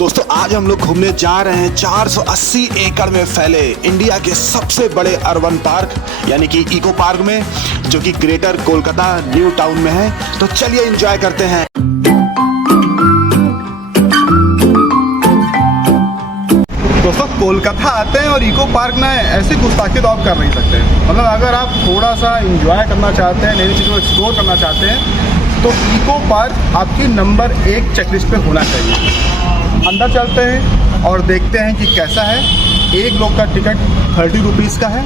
दोस्तों आज हम लोग घूमने जा रहे हैं 480 एकड़ में फैले इंडिया के सबसे बड़े अर्बन पार्क यानी कि इको पार्क में, जो कि ग्रेटर कोलकाता न्यू टाउन में है। तो चलिए एंजॉय करते हैं। दोस्तों कोलकाता आते हैं और इको पार्क ना ऐसी गुस्ताखी तो आप कर नहीं सकते। मतलब अगर आप थोड़ा सा एंजॉय करना चाहते हैं, नई चीज़ों को एक्सप्लोर करना चाहते हैं, तो इको पार्क आपकी नंबर 1 चेकलिस्ट पे होना चाहिए। अंदर चलते हैं और देखते हैं कि कैसा है। एक लोग का टिकट 30 रुपीज़ का है।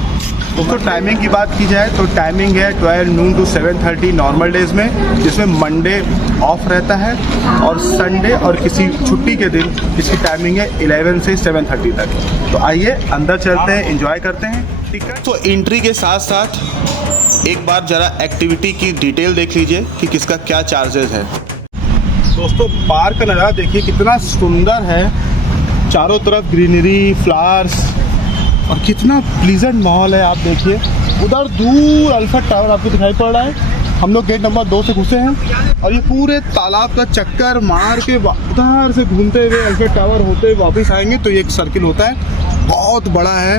दोस्तों टाइमिंग की बात की जाए तो टाइमिंग है 12 नून टू 7:30 नॉर्मल डेज़ में, जिसमें मंडे ऑफ रहता है और संडे और किसी छुट्टी के दिन इसकी टाइमिंग है 11 से 7:30 तक। तो आइए अंदर चलते हैं, एंजॉय करते हैं। टिकट तो एंट्री के साथ साथ एक बार जरा एक्टिविटी की डिटेल देख लीजिए कि किसका क्या चार्जेस है। दोस्तों पार्क का नज़ारा देखिए कितना सुंदर है। चारों तरफ ग्रीनरी, फ्लावर्स और कितना प्लीजेंट माहौल है। आप देखिए उधर दूर अल्फ्रेड टावर आपको दिखाई पड़ रहा है। हम लोग गेट नंबर 2 से घुसे हैं और ये पूरे तालाब का चक्कर मार के उधर से घूमते हुए अल्फ्रेड टावर होते हुए वापस आएंगे तो ये एक सर्किल होता है। बहुत बड़ा है,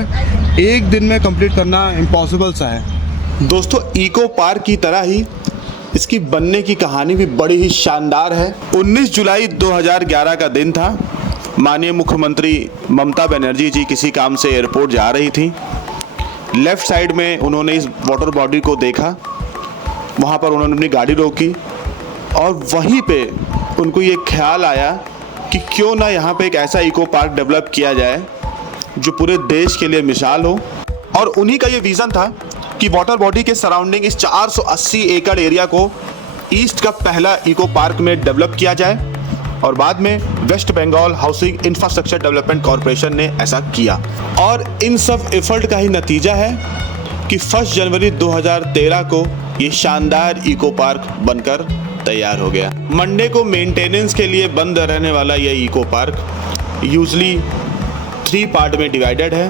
एक दिन में कंप्लीट करना इम्पॉसिबल सा है। दोस्तों इको पार्क की तरह ही इसकी बनने की कहानी भी बड़ी ही शानदार है। 19 जुलाई 2011 का दिन था। माननीय मुख्यमंत्री ममता बनर्जी जी किसी काम से एयरपोर्ट जा रही थी। लेफ्ट साइड में उन्होंने इस वाटर बॉडी को देखा, वहाँ पर उन्होंने अपनी गाड़ी रोकी और वहीं पे उनको ये ख्याल आया कि क्यों ना यहाँ पे एक ऐसा इको पार्क डेवलप किया जाए जो पूरे देश के लिए मिसाल हो। और उन्हीं का ये विज़न था कि वाटर बॉडी के सराउंडिंग इस 480 एकड़ एरिया को ईस्ट का पहला इको पार्क में डेवलप किया जाए। और बाद में West Bengal Housing Infrastructure Development Corporation ने ऐसा किया। और इन सब एफर्ट का ही नतीजा है कि 1 जनवरी 2013 को ये शानदार इको पार्क बनकर तैयार हो गया। मंडे को मेंटेनेंस के लिए बंद रहने वाला यह इको पार्क यूजली 3 पार्ट में डिवाइडेड है।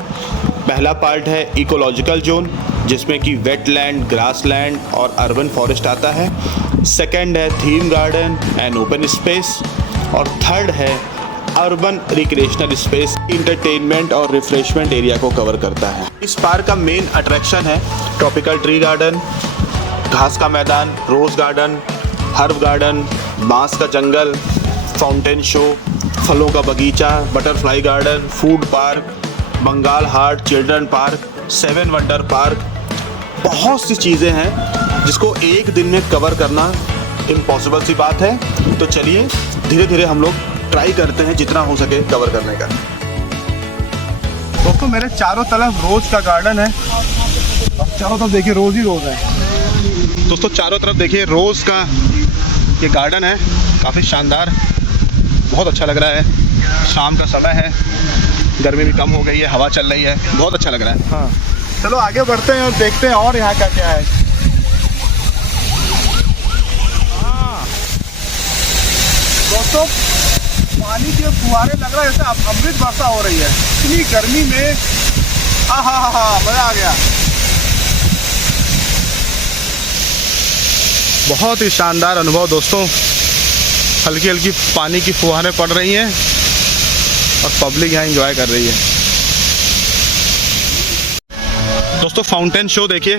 पहला पार्ट है इकोलॉजिकल जोन, जिसमें कि वेटलैंड, ग्रासलैंड और अर्बन फॉरेस्ट आता है। सेकंड है theme garden and open space और थर्ड है अर्बन रिक्रिएशनल स्पेस, इंटरटेनमेंट और रिफ्रेशमेंट एरिया को कवर करता है। इस पार्क का मेन अट्रैक्शन है ट्रॉपिकल ट्री गार्डन, घास का मैदान, रोज गार्डन, हर्ब गार्डन, बांस का जंगल, फाउंटेन शो, फलों का बगीचा, butterfly garden, food park, Bengal heart children park, 7 wonder park. बहुत सी चीज़ें हैं जिसको एक दिन में कवर करना इम्पॉसिबल सी बात है। तो चलिए धीरे धीरे हम लोग ट्राई करते हैं जितना हो सके कवर करने का। दोस्तों मेरे चारों तरफ रोज का गार्डन है और चारों तरफ देखिए रोज ही रोज है। दोस्तों चारों तरफ देखिए रोज का ये गार्डन है, काफ़ी शानदार, बहुत अच्छा लग रहा है। शाम का समय है, गर्मी भी कम हो गई है, हवा चल रही है, बहुत अच्छा लग रहा है। हाँ चलो आगे बढ़ते हैं और देखते हैं और यहाँ क्या क्या है। दोस्तों पानी के फुहारे लग रहा है जैसे अमृत वर्षा हो रही है। इतनी गर्मी में हा मज़ा आ गया। बहुत ही शानदार अनुभव दोस्तों। हल्की हल्की पानी की फुहारें पड़ रही हैं और पब्लिक यहाँ एंजॉय कर रही है। दोस्तों फाउंटेन शो देखिए,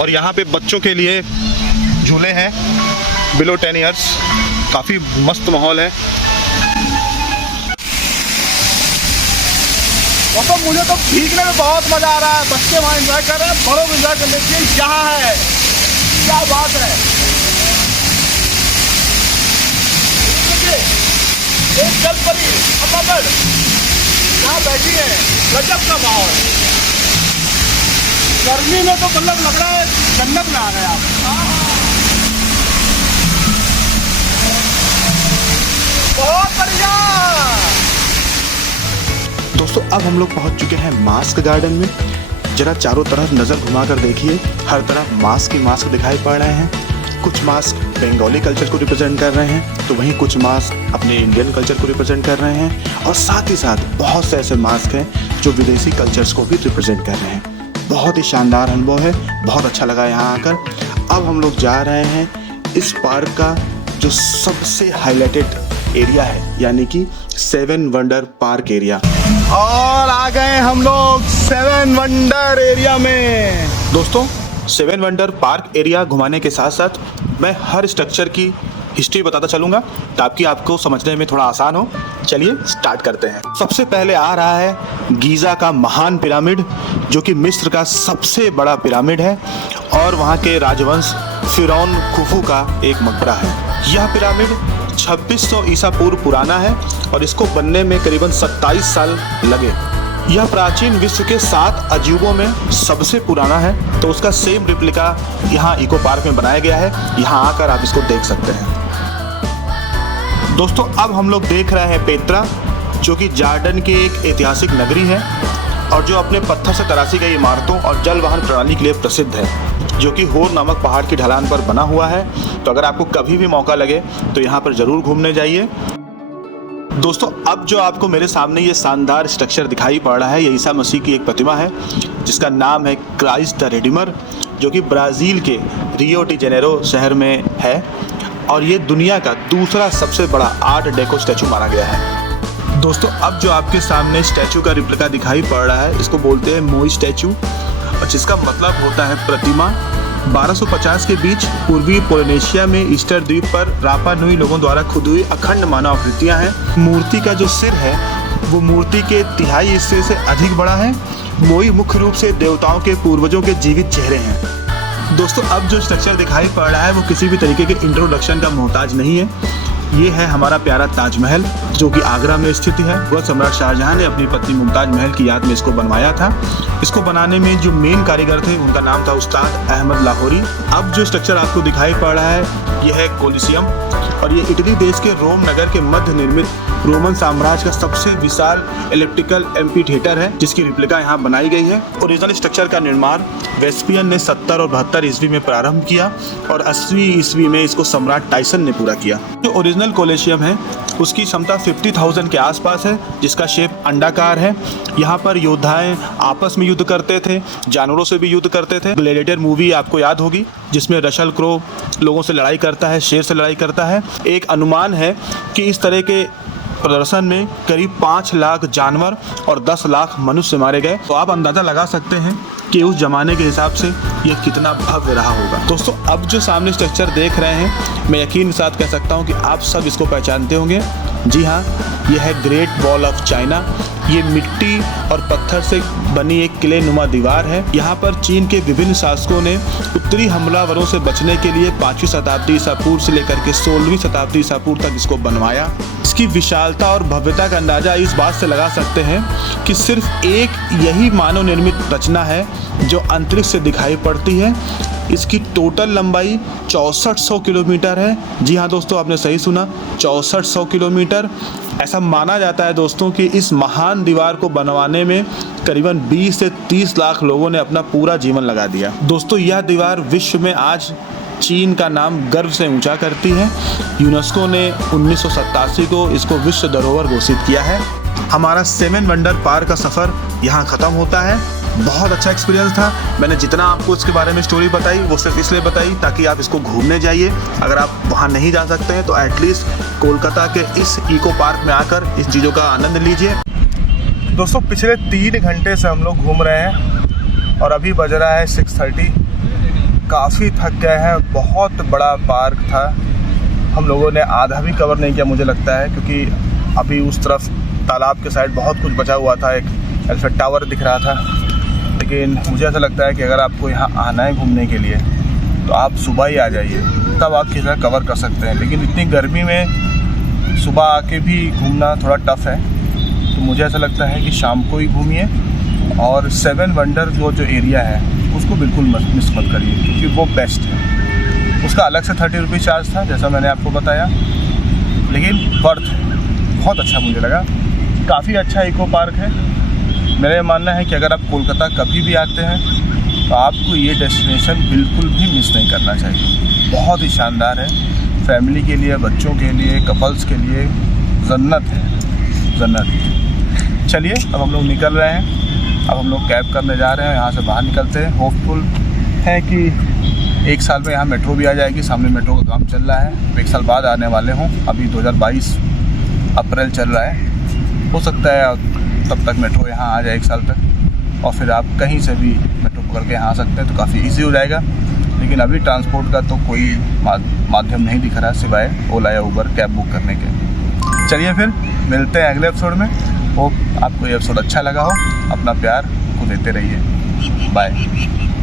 और यहाँ पे बच्चों के लिए झूले हैं बिलो 10 ईयर्स। काफ़ी मस्त माहौल है। दोस्तों मुझे तो भीगने में बहुत मज़ा आ रहा है। बच्चे वहाँ एंजॉय कर रहे हैं, बड़ों को एंजॉय कर लीजिए। यहाँ है, क्या बात है। एक जलपरी अम्मागढ़ यहाँ बैठी है, गजब का माहौल। गर्मी में तो मतलब लग रहा है जन्नत में आ गए आप। बहुत बढ़िया। दोस्तों अब हम लोग पहुंच चुके हैं मास्क गार्डन में। जरा चारों तरफ नज़र घुमाकर देखिए, हर तरफ मास्क ही मास्क दिखाई पड़ रहे हैं। कुछ मास्क बंगाली कल्चर को रिप्रेजेंट कर रहे हैं तो वहीं कुछ मास्क अपने इंडियन कल्चर को रिप्रेजेंट कर रहे हैं, और साथ ही साथ बहुत से ऐसे मास्क हैं जो विदेशी कल्चर्स को भी रिप्रेजेंट कर रहे हैं। बहुत ही शानदार अनुभव है, बहुत अच्छा लगा यहाँ आकर। अब हम लोग जा रहे हैं इस पार्क का जो सबसे हाईलाइटेड एरिया है, यानी कि 7 वंडर पार्क एरिया। और आ गए हम लोग 7 वंडर एरिया में। दोस्तों 7 वंडर पार्क एरिया घुमाने के साथ साथ मैं हर स्ट्रक्चर की हिस्ट्री बताता चलूँगा ताकि आपको समझने में थोड़ा आसान हो। चलिए स्टार्ट करते हैं। सबसे पहले आ रहा है गीज़ा का महान पिरामिड, जो कि मिस्र का सबसे बड़ा पिरामिड है और वहाँ के राजवंश फिरौन खुफू का एक मकबरा है। यह पिरामिड 2600 ईसा पूर्व पुराना है और इसको बनने में करीबन 27 साल लगे। यह प्राचीन विश्व के 7 अजूबों में सबसे पुराना है, तो उसका सेम रिप्लिका यहाँ इको पार्क में बनाया गया है। यहाँ आकर आप इसको देख सकते हैं। दोस्तों अब हम लोग देख रहे हैं पेत्रा, जो कि जॉर्डन की एक ऐतिहासिक नगरी है और जो अपने पत्थर से तराशी गई इमारतों और जल वाहन प्रणाली के लिए प्रसिद्ध है, जो कि होर नामक पहाड़ की ढलान पर बना हुआ है। तो अगर आपको कभी भी मौका लगे तो यहाँ पर ज़रूर घूमने जाइए। दोस्तों अब जो आपको मेरे सामने ये शानदार स्ट्रक्चर दिखाई पड़ रहा है, ये ईसा मसीह की एक प्रतिमा है जिसका नाम है क्राइस्ट द रिडीमर, जो कि ब्राज़ील के रियो डी जेनेरो शहर में है और ये दुनिया का दूसरा सबसे बड़ा आर्ट डेको स्टैचू माना गया है। दोस्तों अब जो आपके सामने स्टैचू का रिप्लिका दिखाई पड़ रहा है, इसको बोलते हैं मोई स्टैचू, और जिसका मतलब होता है प्रतिमा। 1250 के बीच पूर्वी पोलिनेशिया में ईस्टर द्वीप पर रापा नुई लोगों द्वारा खुद हुई अखंड मानव आकृतियाँ हैं। मूर्ति का जो सिर है वो मूर्ति के तिहाई हिस्से से अधिक बड़ा है। मोई मुख्य रूप से देवताओं के पूर्वजों के जीवित चेहरे हैं। दोस्तों अब जो स्ट्रक्चर दिखाई पड़ रहा है वो किसी भी तरीके के इंट्रोडक्शन का मोहताज नहीं है। ये है हमारा प्यारा ताजमहल, जो कि आगरा में स्थित है। वह सम्राट शाहजहां ने अपनी पत्नी मुमताज महल की याद में इसको बनवाया था। इसको बनाने में जो मेन कारीगर थे उनका नाम था उस्ताद अहमद लाहौरी। अब जो स्ट्रक्चर आपको दिखाई पड़ रहा है यह है कोलिसियम, और ये इटली देश के रोम नगर के मध्य निर्मित रोमन साम्राज्य का सबसे विशाल इलेप्टिकल एम्फीथिएटर है, जिसकी रिप्लिका यहाँ बनाई गई है। ओरिजिनल स्ट्रक्चर का निर्माण वेस्पियन ने 70 और 72 ईस्वी में प्रारंभ किया और 80वीं ईस्वी में इसको सम्राट टाइसन ने पूरा किया। जो ओरिजिनल कोलिसियम है उसकी क्षमता 50,000 के आसपास है, जिसका शेप अंडाकार है। यहाँ पर योद्धाएं आपस में युद्ध करते थे, जानवरों से भी युद्ध करते थे। ग्लैडिएटर मूवी आपको याद होगी, जिसमें रशल क्रो लोगों से लड़ाई करता है, शेर से लड़ाई करता है। एक अनुमान है कि इस तरह के प्रदर्शन में करीब 5 लाख जानवर और 10 लाख मनुष्य मारे गए। तो आप अंदाज़ा लगा सकते हैं कि उस जमाने के हिसाब से ये कितना भव्य रहा होगा। दोस्तों अब जो सामने स्ट्रक्चर देख रहे हैं, मैं यकीन के साथ कह सकता हूँ कि आप सब इसको पहचानते होंगे। जी हाँ, यह है ग्रेट वॉल ऑफ चाइना। ये मिट्टी और पत्थर से बनी एक किले नुमा दीवार है। यहाँ पर चीन के विभिन्न शासकों ने उत्तरी हमलावरों से बचने के लिए 5वीं शताब्दी ईसा पूर्व से लेकर के 16वीं शताब्दी ईसा पूर्व तक इसको बनवाया। इसकी विशालता और भव्यता का अंदाजा इस बात से लगा सकते हैं कि सिर्फ एक यही मानव निर्मित रचना है जो अंतरिक्ष से दिखाई पड़ती है। इसकी टोटल लंबाई 6400 किलोमीटर है। जी हाँ दोस्तों, आपने सही सुना, 6400 किलोमीटर। ऐसा माना जाता है दोस्तों कि इस महान दीवार को बनवाने में करीबन 20 से 30 लाख लोगों ने अपना पूरा जीवन लगा दिया। दोस्तों यह दीवार विश्व में आज चीन का नाम गर्व से ऊंचा करती है। यूनेस्को ने 1987 को इसको विश्व धरोहर घोषित किया है। हमारा 7 वंडर पार्क का सफ़र यहाँ ख़त्म होता है। बहुत अच्छा एक्सपीरियंस था। मैंने जितना आपको इसके बारे में स्टोरी बताई वो सिर्फ इसलिए बताई ताकि आप इसको घूमने जाइए। अगर आप वहाँ नहीं जा सकते हैं तो एटलीस्ट कोलकाता के इस इको पार्क में आकर इस चीज़ों का आनंद लीजिए। दोस्तों पिछले 3 घंटे से हम लोग घूम रहे हैं और अभी बज रहा है 6:30। काफ़ी थक गए हैं। बहुत बड़ा पार्क था, हम लोगों ने आधा भी कवर नहीं किया मुझे लगता है, क्योंकि अभी उस तरफ तालाब के साइड बहुत कुछ बचा हुआ था। एक एलिफेंट टावर दिख रहा था, लेकिन मुझे ऐसा लगता है कि अगर आपको यहाँ आना है घूमने के लिए तो आप सुबह ही आ जाइए, तब आप किसी तरह कवर कर सकते हैं। लेकिन इतनी गर्मी में सुबह आके भी घूमना थोड़ा टफ़ है, तो मुझे ऐसा लगता है कि शाम को ही घूमिए। और 7 वंडर जो एरिया है उसको बिल्कुल मिस मत करिए, क्योंकि वो बेस्ट है। उसका अलग से 30 रुपये चार्ज था, जैसा मैंने आपको बताया, लेकिन वर्थ है, बहुत अच्छा मुझे लगा। काफ़ी अच्छा इको पार्क है। मेरा मानना है कि अगर आप कोलकाता कभी भी आते हैं तो आपको ये डेस्टिनेशन बिल्कुल भी मिस नहीं करना चाहिए। बहुत ही शानदार है, फैमिली के लिए, बच्चों के लिए, कपल्स के लिए जन्नत है, जन्नत। चलिए अब हम लोग निकल रहे हैं। अब हम लोग कैब करने जा रहे हैं, यहाँ से बाहर निकलते हैं। होपफुल है कि 1 साल में यहाँ मेट्रो भी आ जाएगी। सामने मेट्रो का काम चल रहा है, 1 साल बाद आने वाले हों। अभी 2022 अप्रैल चल रहा है, हो सकता है तब तक मेट्रो यहाँ आ जाए 1 साल तक, और फिर आप कहीं से भी मेट्रो पकड़ के यहाँ आ सकते हैं, तो काफ़ी ईजी हो जाएगा। लेकिन अभी ट्रांसपोर्ट का तो कोई माध्यम नहीं दिख रहा सिवाय ओला या उबर कैब बुक करने के। चलिए फिर मिलते हैं अगले एपिसोड में। होप आपको ये एपिसोड अच्छा लगा हो। अपना प्यार को देते रहिए। बाय।